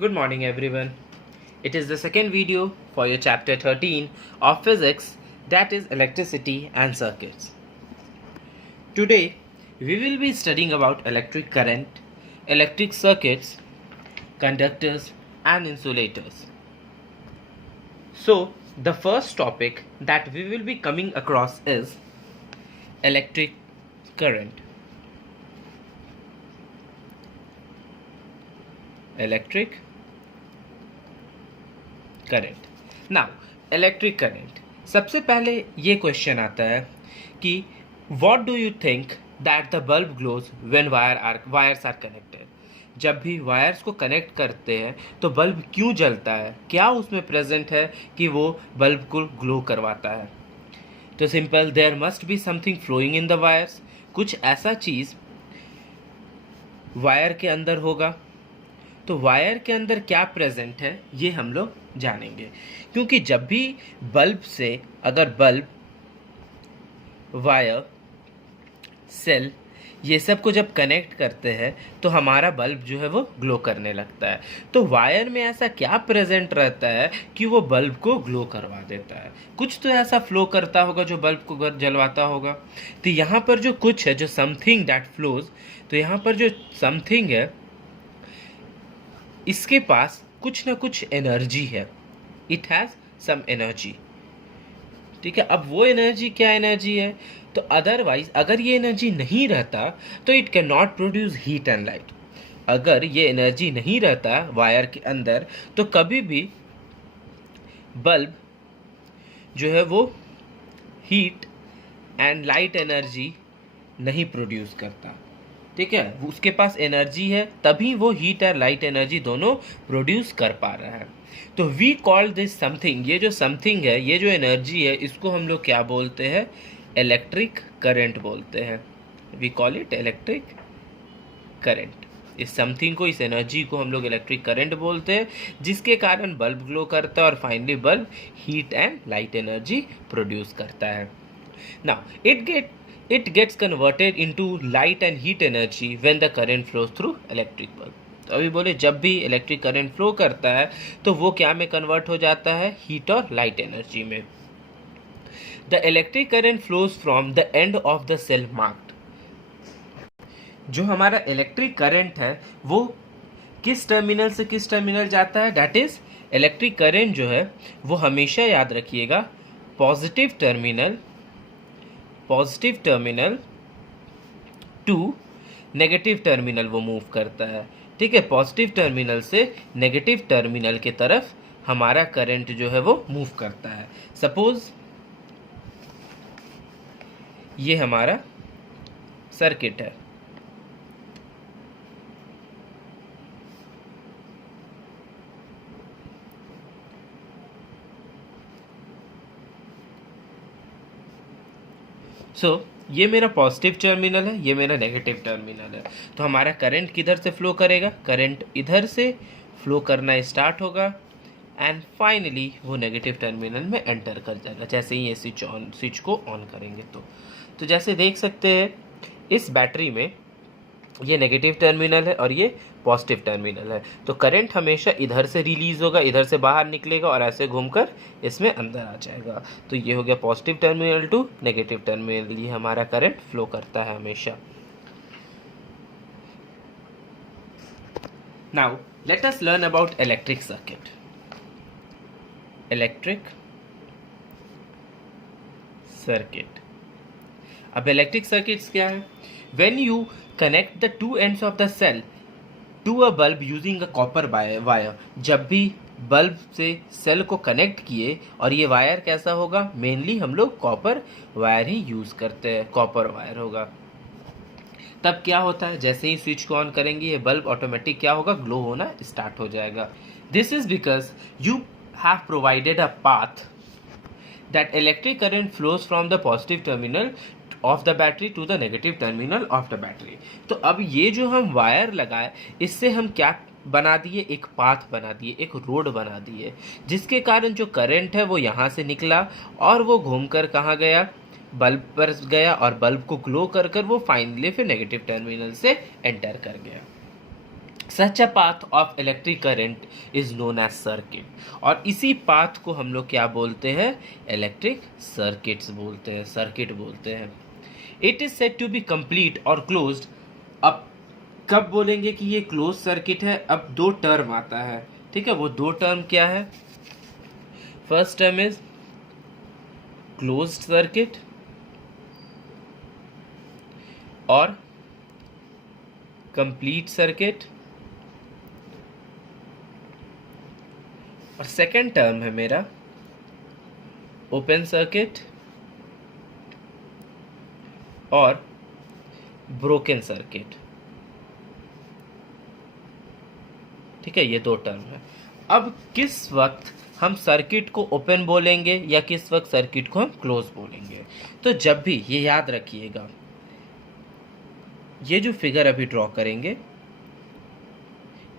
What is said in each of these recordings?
Good morning everyone. It is the second video for your chapter 13 of physics, that is electricity and circuits. Today we will be studying about electric current, electric circuits, conductors and insulators. So the first topic that we will be coming across is electric current. Electric current. Now electric current, सबसे पहले ये question आता है कि what do you think that the bulb glows when wires are connected. जब भी wires को connect करते हैं तो बल्ब क्यों जलता है, क्या उसमें प्रेजेंट है कि वो बल्ब को ग्लो करवाता है. तो simple, there must be something flowing in the wires. कुछ ऐसा चीज़ वायर के अंदर होगा. तो वायर के अंदर क्या प्रेजेंट है ये हम लोग जानेंगे, क्योंकि जब भी बल्ब से अगर बल्ब, वायर, सेल ये सब को जब कनेक्ट करते हैं तो हमारा बल्ब जो है वो ग्लो करने लगता है. तो वायर में ऐसा क्या प्रेजेंट रहता है कि वो बल्ब को ग्लो करवा देता है. कुछ तो ऐसा फ्लो करता होगा जो बल्ब को जलवाता होगा. तो यहाँ पर जो कुछ है, जो समथिंग दैट फ्लोज, तो यहाँ पर जो समथिंग है इसके पास कुछ ना कुछ एनर्जी है. It has some energy. ठीक है, अब वो एनर्जी क्या एनर्जी है, तो अदरवाइज अगर ये एनर्जी नहीं रहता तो it can not produce heat and light. अगर ये एनर्जी नहीं रहता वायर के अंदर तो कभी भी बल्ब जो है वो हीट एंड लाइट एनर्जी नहीं प्रोड्यूस करता. ठीक है, उसके पास एनर्जी है तभी वो हीट और लाइट एनर्जी दोनों प्रोड्यूस कर पा रहा है. तो वी कॉल दिस समथिंग, ये जो समथिंग है, ये जो एनर्जी है, इसको हम लोग क्या बोलते हैं, इलेक्ट्रिक करंट बोलते हैं. We call it electric current. इस समथिंग को, इस एनर्जी को हम लोग इलेक्ट्रिक करंट बोलते हैं, जिसके कारण बल्ब ग्लो करता है और finally bulb heat and light energy produce करता है. Now it gets converted into light and heat energy when the current flows through electric bulb. तो अभी बोले जब भी इलेक्ट्रिक करंट फ्लो करता है तो वो क्या में कन्वर्ट हो जाता है, हीट और लाइट एनर्जी में. The electric current flows from the end of the cell marked. जो हमारा इलेक्ट्रिक करंट है वो किस टर्मिनल से किस टर्मिनल जाता है, दैट इज इलेक्ट्रिक करंट जो है वो हमेशा याद रखिएगा positive terminal to negative terminal वो मूव करता है. ठीक है, पॉजिटिव टर्मिनल से नेगेटिव टर्मिनल के तरफ हमारा करंट जो है वो मूव करता है. सपोज ये हमारा सर्किट है. ये मेरा पॉजिटिव टर्मिनल है, ये मेरा नेगेटिव टर्मिनल है. तो हमारा करंट किधर से फ्लो करेगा, करंट इधर से फ्लो करना स्टार्ट होगा एंड फाइनली वो नेगेटिव टर्मिनल में एंटर कर जाएगा जैसे ही ये स्विच को ऑन करेंगे. तो जैसे देख सकते हैं इस बैटरी में ये नेगेटिव टर्मिनल है और ये पॉजिटिव टर्मिनल है. तो करंट हमेशा इधर से रिलीज होगा, इधर से बाहर निकलेगा और ऐसे घूमकर इसमें अंदर आ जाएगा. तो ये हो गया positive terminal to negative terminal, ये हमारा करंट फ्लो करता है हमेशा. Now let us learn about electric circuit. Electric circuit. अब इलेक्ट्रिक सर्किट्स क्या है, when you connect the two ends of the cell to a bulb using a copper wire. जब भी बल्ब से सेल को कनेक्ट किए, और ये वायर कैसा होगा, मेनली हम लोग कॉपर वायर ही यूज़ करते हैं, कॉपर वायर होगा. तब क्या होता है, जैसे ही स्विच को ऑन करेंगे ये बल्ब ऑटोमेटिक क्या होगा, ग्लो होना स्टार्ट हो जाएगा. This is because you have provided a path that electric current flows from the positive terminal of the battery to the negative terminal of the battery. तो अब ये जो हम वायर लगाए इससे हम क्या बना दिए, एक पाथ बना दिए, एक रोड बना दिए, जिसके कारण जो करंट है वो यहाँ से निकला और वो घूमकर कहाँ गया, बल्ब पर गया और बल्ब को ग्लो कर वो फाइनली फिर नेगेटिव टर्मिनल से एंटर कर गया. Such a path of electric current is known as circuit, और इसी पाथ को हम लोग क्या बोलते हैं, इलेक्ट्रिक सर्किट्स बोलते हैं, सर्किट बोलते हैं। It is said to be complete और क्लोज्ड। अब कब बोलेंगे कि ये क्लोज सर्किट है, अब दो टर्म आता है, ठीक है। वो दो टर्म क्या है, first term is closed circuit और कंप्लीट सर्किट, और सेकेंड टर्म है मेरा ओपन सर्किट और ब्रोकन सर्किट, ठीक है। ये दो टर्म है। अब किस वक्त हम सर्किट को ओपन बोलेंगे या किस वक्त सर्किट को हम क्लोज बोलेंगे, तो जब भी, ये याद रखिएगा, ये जो फिगर अभी ड्रॉ करेंगे,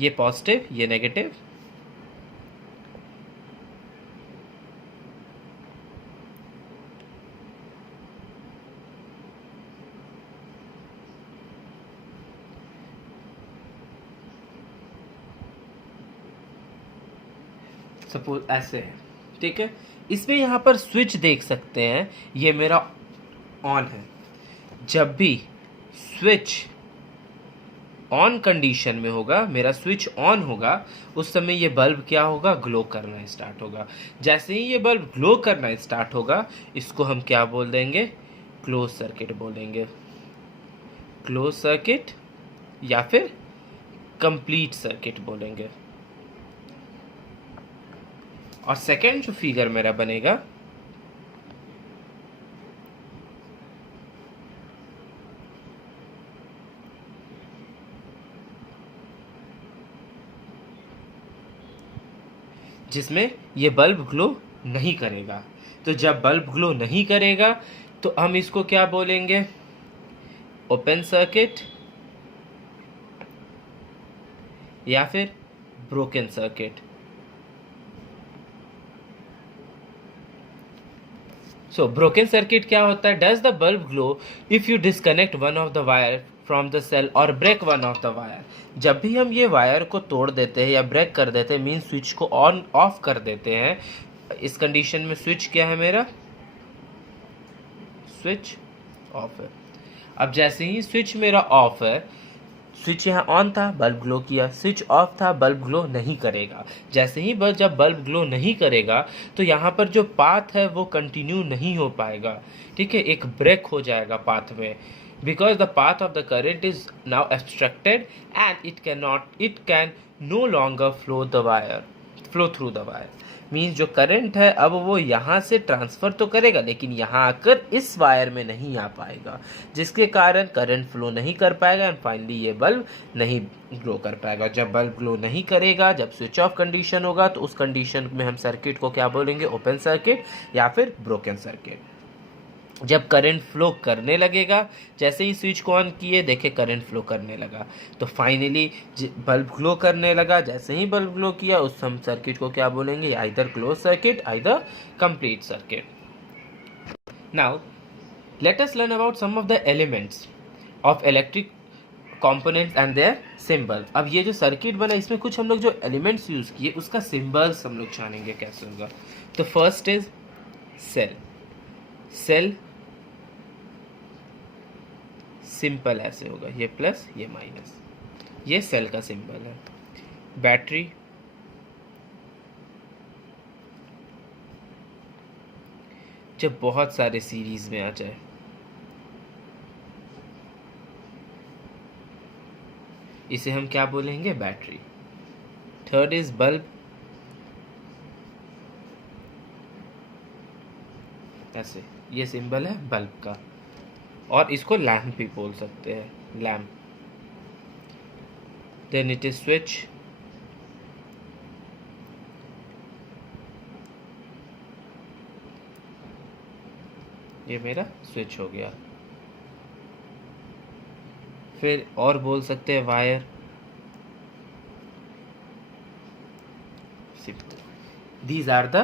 ये पॉजिटिव, ये नेगेटिव, सपोज ऐसे है, ठीक है। इसमें यहाँ पर स्विच देख सकते हैं, ये मेरा ऑन है। जब भी स्विच ऑन कंडीशन में होगा, मेरा स्विच ऑन होगा, उस समय ये बल्ब क्या होगा, ग्लो करना स्टार्ट होगा। जैसे ही ये बल्ब ग्लो करना स्टार्ट होगा, इसको हम क्या बोल देंगे, क्लोज सर्किट बोलेंगे, क्लोज सर्किट या फिर कंप्लीट सर्किट बोलेंगे। और सेकेंड जो फिगर मेरा बनेगा, जिसमें ये बल्ब ग्लो नहीं करेगा। तो जब बल्ब ग्लो नहीं करेगा तो हम इसको क्या बोलेंगे, ओपन सर्किट या फिर broken circuit. So broken circuit क्या होता है, does the bulb glow if you disconnect one of the wire from the cell और break one of the wire. जब भी हम ये वायर को तोड़ देते हैं या ब्रेक कर देते हैं, मीन स्विच को ऑन ऑफ कर देते हैं, इस कंडीशन में स्विच क्या है मेरा, स्विच ऑफ है। अब जैसे ही स्विच मेरा ऑफ है, स्विच यहाँ ऑन था, बल्ब ग्लो किया, स्विच ऑफ था, बल्ब ग्लो नहीं करेगा। जैसे ही जब बल्ब ग्लो नहीं करेगा तो यहाँ पर जो पाथ है वो कंटिन्यू नहीं हो पाएगा, ठीक है, एक ब्रेक हो जाएगा पाथ में, because the path of the current is now obstructed and it can no longer flow through the wire। Means जो करंट है अब वो यहाँ से ट्रांसफ़र तो करेगा लेकिन यहाँ आकर इस वायर में नहीं आ पाएगा, जिसके कारण करंट फ्लो नहीं कर पाएगा एंड फाइनली ये बल्ब नहीं ग्लो कर पाएगा। जब बल्ब ग्लो नहीं करेगा, जब स्विच ऑफ कंडीशन होगा, तो उस कंडीशन में हम सर्किट को क्या बोलेंगे, ओपन सर्किट या फिर ब्रोकन सर्किट। जब करंट फ्लो करने लगेगा, जैसे ही स्विच को ऑन किए, देखे करंट फ्लो करने लगा, तो फाइनली बल्ब ग्लो करने लगा। जैसे ही बल्ब ग्लो किया, उस हम सर्किट को क्या बोलेंगे, either close circuit either complete circuit. Now let us learn about some of the elements of electric components and their symbol. अब ये जो सर्किट बना, इसमें कुछ हम लोग जो एलिमेंट्स यूज किए उसका सिंबल्स हम लोग जानेंगे कैसे होगा। तो first is cell. Cell simple ऐसे होगा, ये प्लस ये माइनस, ये सेल का सिंबल है। बैटरी, जब बहुत सारे सीरीज में आ जाए, इसे हम क्या बोलेंगे, बैटरी। थर्ड इज बल्ब, ऐसे ये सिंबल है बल्ब का, और इसको लैम्प भी बोल सकते हैं, lamp. Then it is switch, ये मेरा स्विच हो गया। फिर और बोल सकते हैं wire, these are the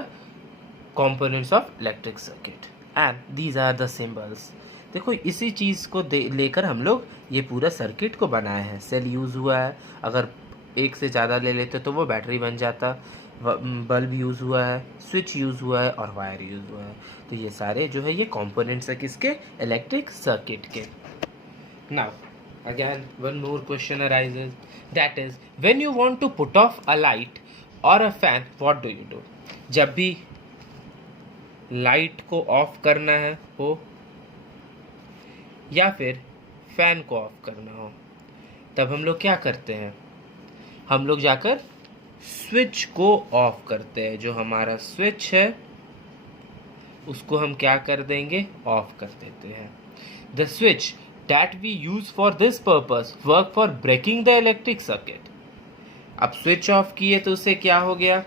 components of electric circuit and these are the symbols। देखो इसी चीज़ को लेकर हम लोग ये पूरा सर्किट को बनाए हैं। सेल यूज़ हुआ है, अगर एक से ज़्यादा ले लेते तो वो बैटरी बन जाता। बल्ब यूज़ हुआ है, स्विच यूज़ हुआ है और वायर यूज़ हुआ है। तो ये सारे जो है ये कंपोनेंट्स है किसके? इलेक्ट्रिक सर्किट के। Now again one more question arises, that is when you want to put off a light or a fan, what do you do? जब भी लाइट को ऑफ करना है हो या फिर फैन को ऑफ करना हो, तब हम लोग क्या करते हैं? हम लोग जाकर स्विच को ऑफ करते हैं। जो हमारा स्विच है उसको हम क्या कर देंगे? ऑफ कर देते हैं। The switch that we use for this purpose work for breaking the electric circuit। अब स्विच ऑफ किए तो उससे क्या हो गया?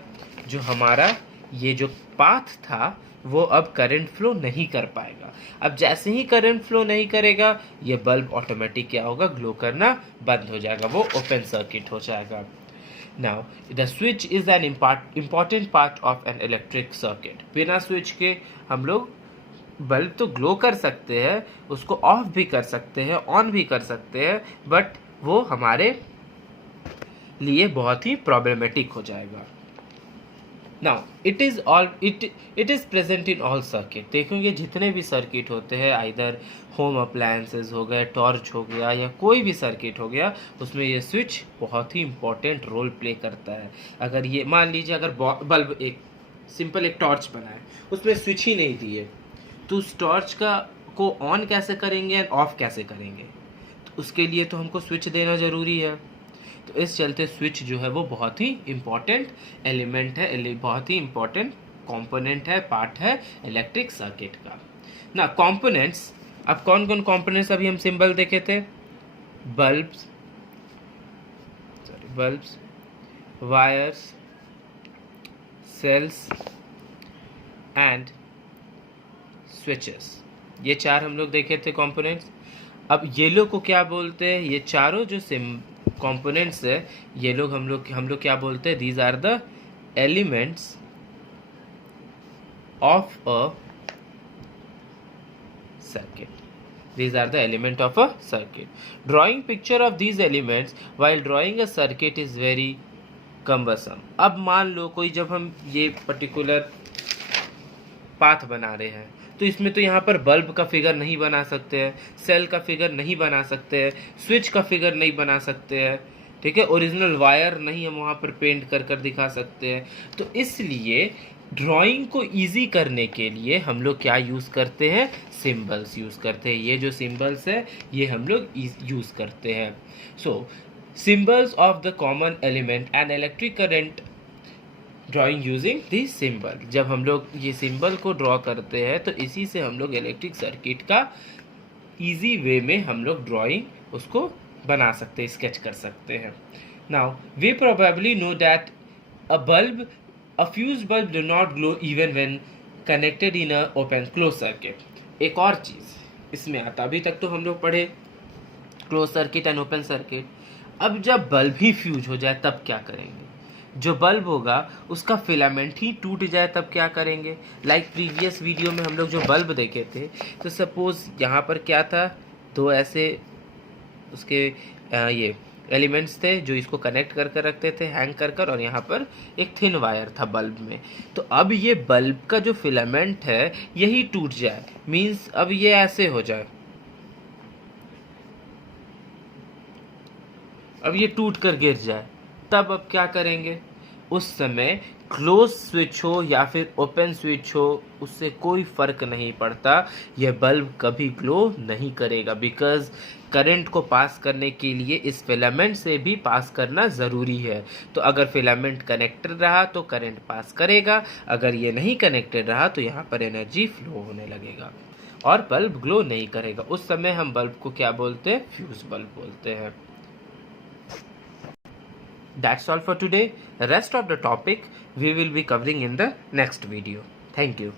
जो हमारा ये जो पाथ था वो अब करंट फ्लो नहीं कर पाएगा। अब जैसे ही करंट फ्लो नहीं करेगा ये बल्ब ऑटोमेटिक क्या होगा? ग्लो करना बंद हो जाएगा, वो ओपन सर्किट हो जाएगा। Now the switch is an important part of an electric circuit. बिना स्विच के हम लोग बल्ब तो ग्लो कर सकते हैं, उसको ऑफ भी कर सकते हैं, ऑन भी कर सकते हैं, बट वो हमारे लिए बहुत ही प्रॉब्लमेटिक हो जाएगा। Now it is present in all circuit. देखोगे जितने भी सर्किट होते हैं, आइदर होम अप्लायंसेस हो गए, टॉर्च हो गया या कोई भी सर्किट हो गया, उसमें ये स्विच बहुत ही इंपॉर्टेंट रोल प्ले करता है। अगर ये मान लीजिए अगर बल्ब एक सिंपल एक टॉर्च बना है, उसमें स्विच ही नहीं दिए, तो उस टॉर्च को ऑन कैसे करेंगे एंड ऑफ कैसे करेंगे? तो उसके लिए तो हमको स्विच देना ज़रूरी है। तो इस चलते स्विच जो है वो बहुत ही इम्पॉर्टेंट एलिमेंट है, बहुत ही इम्पॉर्टेंट कंपोनेंट है, पार्ट है इलेक्ट्रिक सर्किट का। ना कंपोनेंट्स, अब कौन कौन कंपोनेंट्स अभी हम सिंबल देखे थे? Bulbs, wires, cells and switches, ये चार हम लोग देखे थे कंपोनेंट्स। अब ये लोग को क्या बोलते हैं? ये चारों जो कंपोनेंट्स है ये लोग हम लोग क्या बोलते हैं? These are the elements of a circuit. These are the element of a circuit. Drawing picture of these elements while drawing a circuit is very cumbersome। अब मान लो कोई जब हम ये पर्टिकुलर पाथ बना रहे हैं तो इसमें तो यहाँ पर बल्ब का फिगर नहीं बना सकते हैं, सेल का फिगर नहीं बना सकते हैं, स्विच का फिगर नहीं बना सकते हैं, ठीक है, ओरिजिनल वायर नहीं हम वहाँ पर पेंट कर दिखा सकते हैं। तो इसलिए ड्राइंग को इजी करने के लिए हम लोग क्या यूज़ करते हैं? सिंबल्स यूज़ करते हैं। ये जो सिंबल्स है ये हम लोग यूज़ करते हैं। So symbols of the common element and electric current drawing using this symbol. जब हम लोग ये सिंबल को ड्रॉ करते हैं तो इसी से हम लोग इलेक्ट्रिक सर्किट का इजी वे में हम लोग ड्राइंग उसको बना सकते हैं, स्केच कर सकते हैं। Now we probably know that a fused bulb do not glow even when connected in a open closed circuit। एक और चीज़ इसमें आता, अभी तक तो हम लोग पढ़े close circuit and open circuit. अब जब बल्ब ही फ्यूज हो जाए तब क्या करेंगे? जो बल्ब होगा उसका फिलामेंट ही टूट जाए तब क्या करेंगे? लाइक प्रीवियस वीडियो में हम लोग जो बल्ब देखे थे, तो सपोज यहाँ पर क्या था, दो ऐसे उसके ये एलिमेंट्स थे जो इसको कनेक्ट करके रखते थे हैंग कर और यहाँ पर एक थिन वायर था बल्ब में। तो अब ये बल्ब का जो फिलामेंट है यही टूट जाए, मीन्स अब ये ऐसे हो जाए, अब ये टूट कर गिर जाए, तब अब क्या करेंगे? उस समय क्लोज स्विच हो या फिर ओपन स्विच हो उससे कोई फर्क नहीं पड़ता, यह बल्ब कभी ग्लो नहीं करेगा, बिकॉज करंट को पास करने के लिए इस फिलामेंट से भी पास करना ज़रूरी है। तो अगर फिलामेंट कनेक्टेड रहा तो करंट पास करेगा, अगर ये नहीं कनेक्टेड रहा तो यहाँ पर एनर्जी फ्लो होने लगेगा और बल्ब ग्लो नहीं करेगा। उस समय हम बल्ब को क्या बोलते हैं? फ्यूज बल्ब बोलते हैं। That's all for today. The rest of the topic we will be covering in the next video. Thank you.